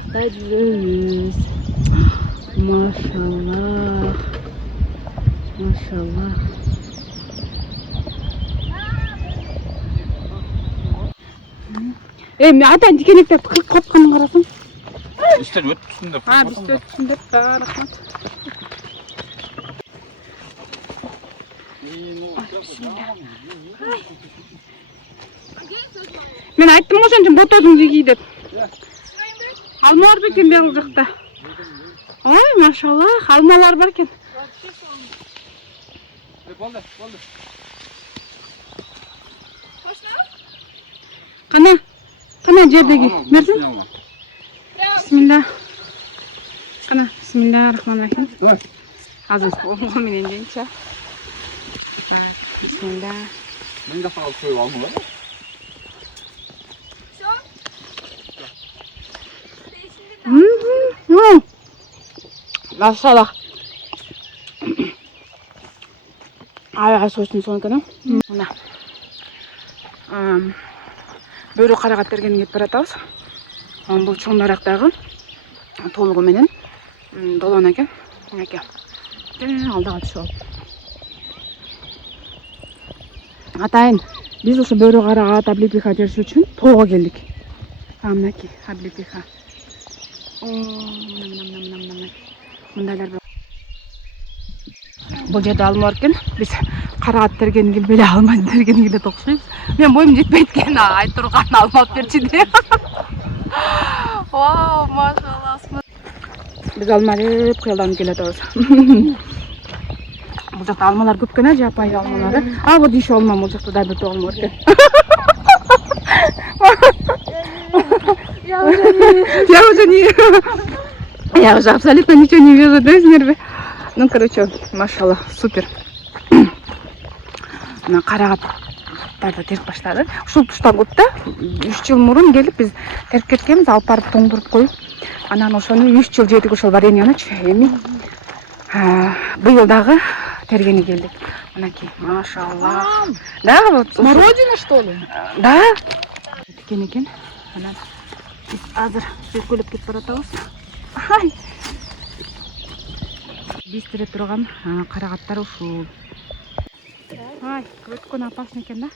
жастай жүрөбүз. Машалла. Машалла. Мен атайын тикенектерді қырып қойғанын қарасаң. Üstler ötüsün de. Ha, biz de ötüsün de. Daha rahmat. Men ayттым ғой сен ботозың жеги деп. Алмалар бар екен биял жақта. Ой, машалла, алмалар бар екен. Болды. Қана жердегі. Мерсін? Bismillah. Qana, bismillahirrahmanirrahim. Azız, oğlum inençe. Bismillah. Ben de falan koyu alma lan. Maşallah. Ay soçun son kana. Mına. Бөрі қарағат бергенін кетіп баратабыз. Бұл чоңдарақтағы толығы менен долан екен. Алдаға түсіп алып. Атайын, біз осы бөрі қарағат облепиха терші үшін тоға келдік. Амнаки, облепиха. Мұндайлар бір. Бұл жерде алмар екен. Біз қарағат тергенін келбелі алмайды тергенін келе тоқшаймыз. Мен бойым жетпейді кен, айт тұрған алмап берші де. Вау, машалла. Біз алмалып қиялданып келетіміз. Бұл жақта алмалар көп екен, жапайы алмалары. Вот еще алма, бұл жақта да бір тоғым бар екен. Я уже абсолютно ничего не вижу, да, нервы? Ну, короче, машалла, супер. Қарағаттарды теріп баштады. Ушул туштан көп да. 3 жыл мурун келип биз теріп кеткенбиз, алып барып тоңдуруп коюп. Анан ошону 3 жыл жетик ошол вареньянычы. Эми быйыл дагы тергени келдик. Мынакей, машалла. Да, вот Смородина, что ли? Да. Тикен экен. Анан биз азыр бөлкөлөп кетип баратабыз. Ай. Биз тере турган карагаттар ушул. Ай, өткөн опасно екен, да?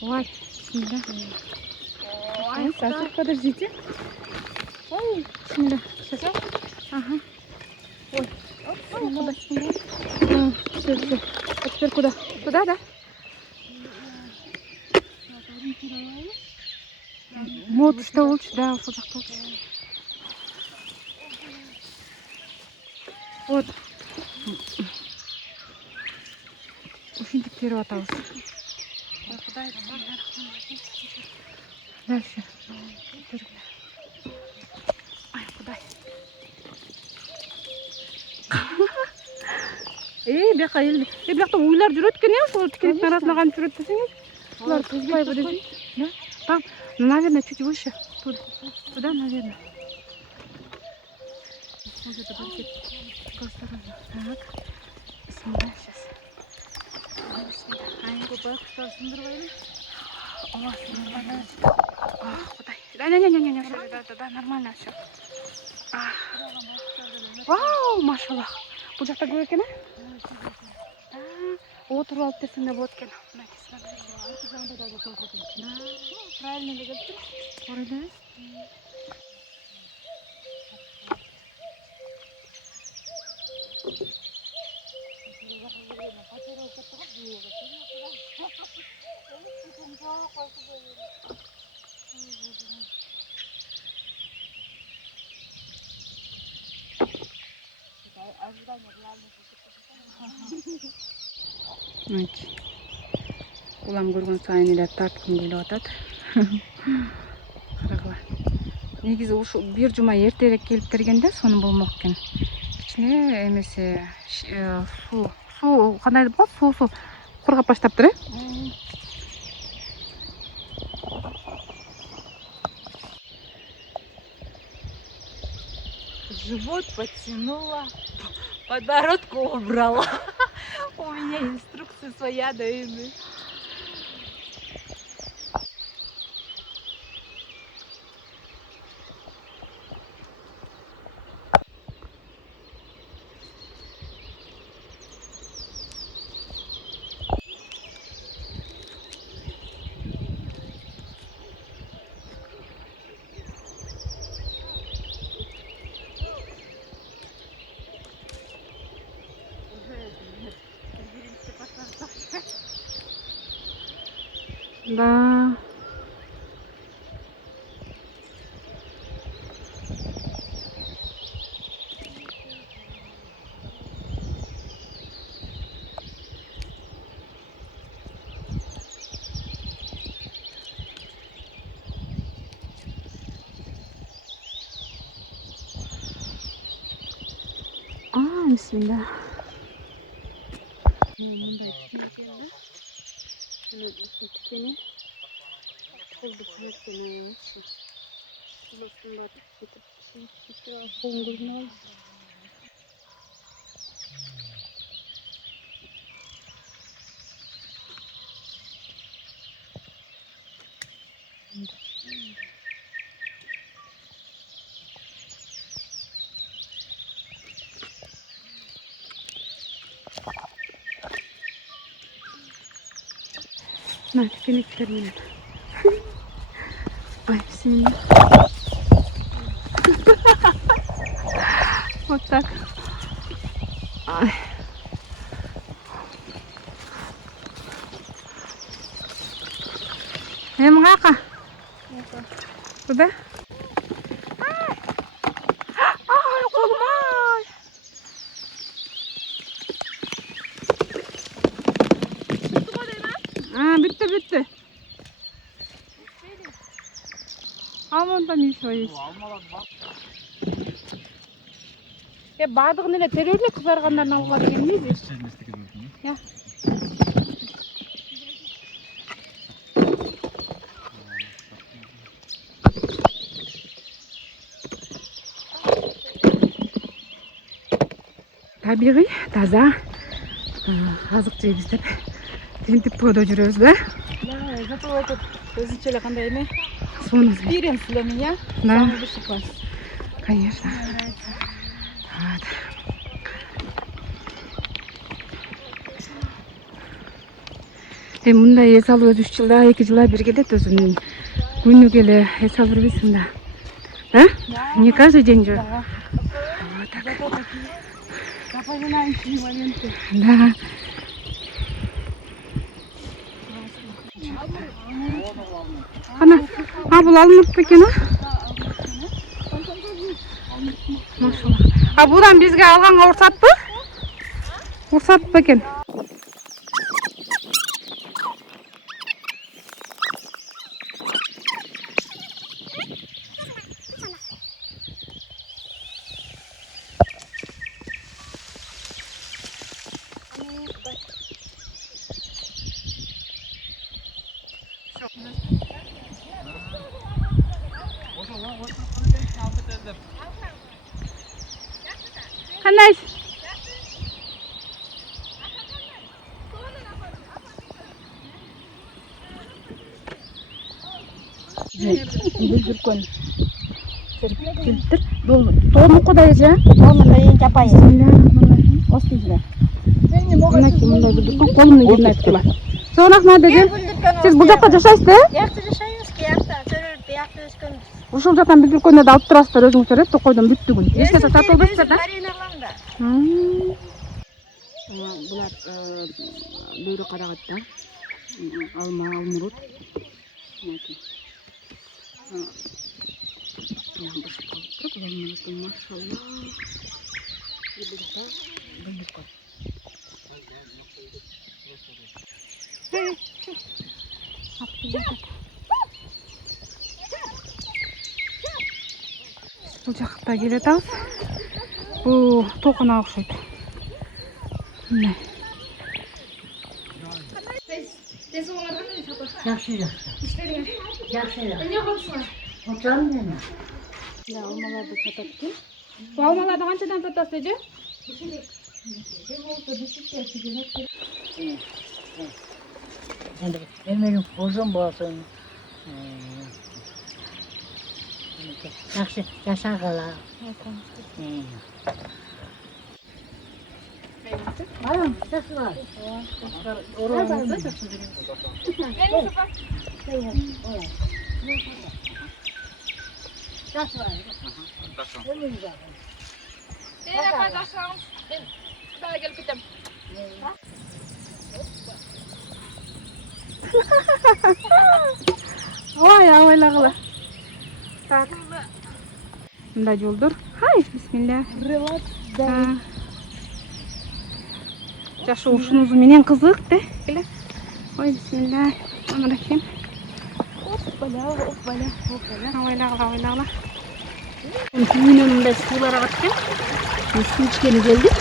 Ой, бисмилля. Ой, Саша, подождите. Ой, бисмилля. Сейчас. Ага. Ой, куда? Все. А теперь куда? Туда, да? Вот что лучше, да, вот так лучше. Вот. Ушинтип теріп атабыз. Дальше. Ай, Құдай. Бияққа елді. Бияқта ойлар жүреді екен, сол тікенектің арасына қанып жүреді десеңіз. Олар түзбай бұдайды. Да? Там, наверное, чуть выше. Туда, наверное. Вот это паркет. Осторожно. Так. Бисмилля, сейчас. Купай, куштар сындырбайбы? Ооба, сындырбайбы. Кудай. Да, нормально все. Вау, машалла. Бул жакта көп экен, отуруп алып берсең да болот экен. Правильно эле келиптир. Оройда. Улам көргөн сайын эле тарткым келип атат. Карагыла. Негизи ушу бир жума эртерээк келип бергенде сону болмок экен. Кичине эмеси суу кандай деп коет? Суусу кургап баштаптыр, Живот подтянула, подбородку убрала. У меня инструкция своя, да и Да. Bismillah. На, тикенектер менен. Ай, bismillah. Вот так. Ай. Мынгака. Куда? Ай, колум ай. Бүтті. Амондан еще есть. Бардығын эле терөөлө кызаргандарын алууга деген эмеби? Я. Табигый, таза азык жейбиз деп тентип тоодо жүрөбүз да? Да, зато этот өзүнчө эле кандай эме? Соны экспириенс для меня. Да. Самый высший класс. Конечно. Вот. Мындай эс алып 3 жылда, 2 жылда бир келет өзүнүн күнүгө эле эс алып жүрбөйсүң да. Да? Не каждый день же. Да. Вот так. Зато такие запоминающие моменты. Да. Ана, бул алмурт бекен, а? Машалла. Будан бизге алганга уруксатпы? Уруксат бекен. Қандай? Жүркөн. Келиптир. Тоonu кудай же? Тоонун жапайын. Осуйда. Мынакей мындай бүлдүркөн колумдун жерине айтып турат. Соон Ахмад эже. Сиз бул жакта жашайсыз да? Жакта жашайбыз, киякта, төрөлүп, биякта өскөн. Ушул жактан бүлдүркөндөрдү алып турасыздар өзүңүздөр, токойдон бүттүгүн. Эч нерсе сатып албайсыздар да? Булар бөйрө карагат да. Алма, алмурут. Мынакей. Машалла. Бул жакта келет атабыз. Бул токонага окшойт. Мындай. Жакшы. Иштериңер. Жакшы. Эмне кылсыңар? Отурам мен. Да, алмаларды сатат экен. Бул алмаларды канчадан сатасыз эже? Менин козум болсун. Жакшы жашагыла. Балам, жакшы бар. Оролуңузду жакшы беребиз. Жакшы бар. Ben daha gelip gideceğim. Ой, абайлагыла. Так. Мында жолдор. Хай, бисмилля. Жашы ушунузу менен кызык да. Келе. Ой, бисмилля. Рахим. Абайлагыла. Күнүнөн мындай суулар агат экен. Мен суу ичкени келдик.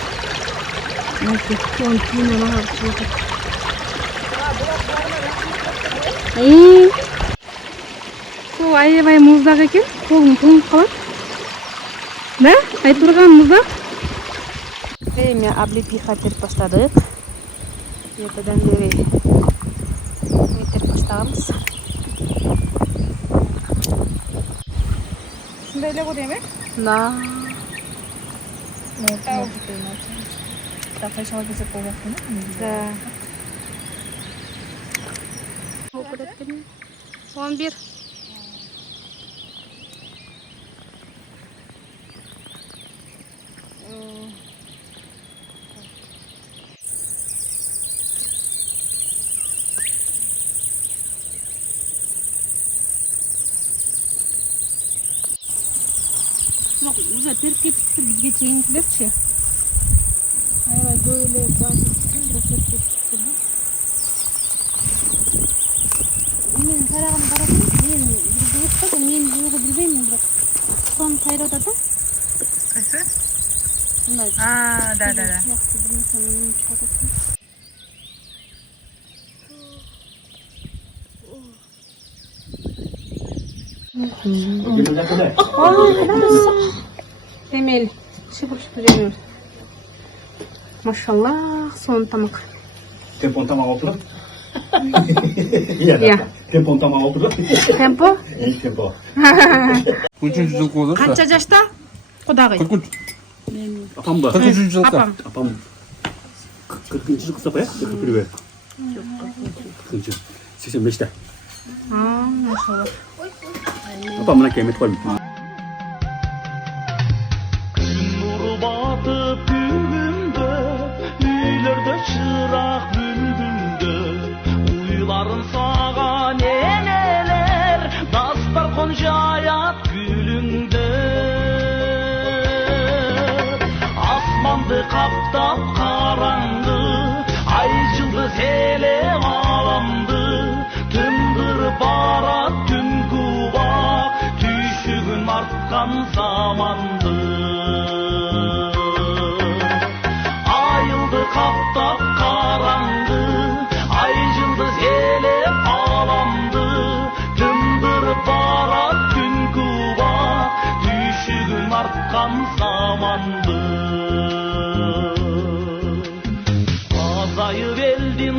Мынакей, соны күнүнөн агып чыгып атат. Суу аябай муздак экен. Колум тоңуп калат. Да? Айтып турган муздак. Эми облепиха теріп баштадык. Ертеден бери теріп баштаганбыз. Ушундай эле го дейм, э? Да. Так, сначала без такого. Да. 11. Yok, уже теріп кетіпті, бізге чейін келепші. Аябай көйле басы бірақ теріп кетіпті. Мен қарағым қарасам, мен бірге өтпеді, мен жуығы білбеймін, бірақ соны қайрат ата. Кайсы? Мындай. Да. Яқты бір нәрсені мен шығататын. Эмель, шыпыр-шыпыр жөнөр. Машаллах, сон тамак. Tempon tamam oturup. Iya. Tempon tamam oturup. Темпо? Tempo. Üçüncü yıl oldu. Канча жашта? Кудагый. 43. Apam da. 43. yılda. Апам. Apam 40. kısa ya? 41 ver. Yok. 85'te. Машаллах. Apamına kıymet koymuş. Nuru batıp günümde, üylerde çırak bülbülde, uyuların sağa neneler, dastar konca hayat gülünde. Asmandı kaptap karandı, ay yıldız hele alandı, tındır barat tüm kuba, düşüğün artkan zamandı. Ayıldı kaptap karandı, ay yıldız hele alandı, tındır barat gün kuba, düşüğün artkan zamandı. Azayı veldin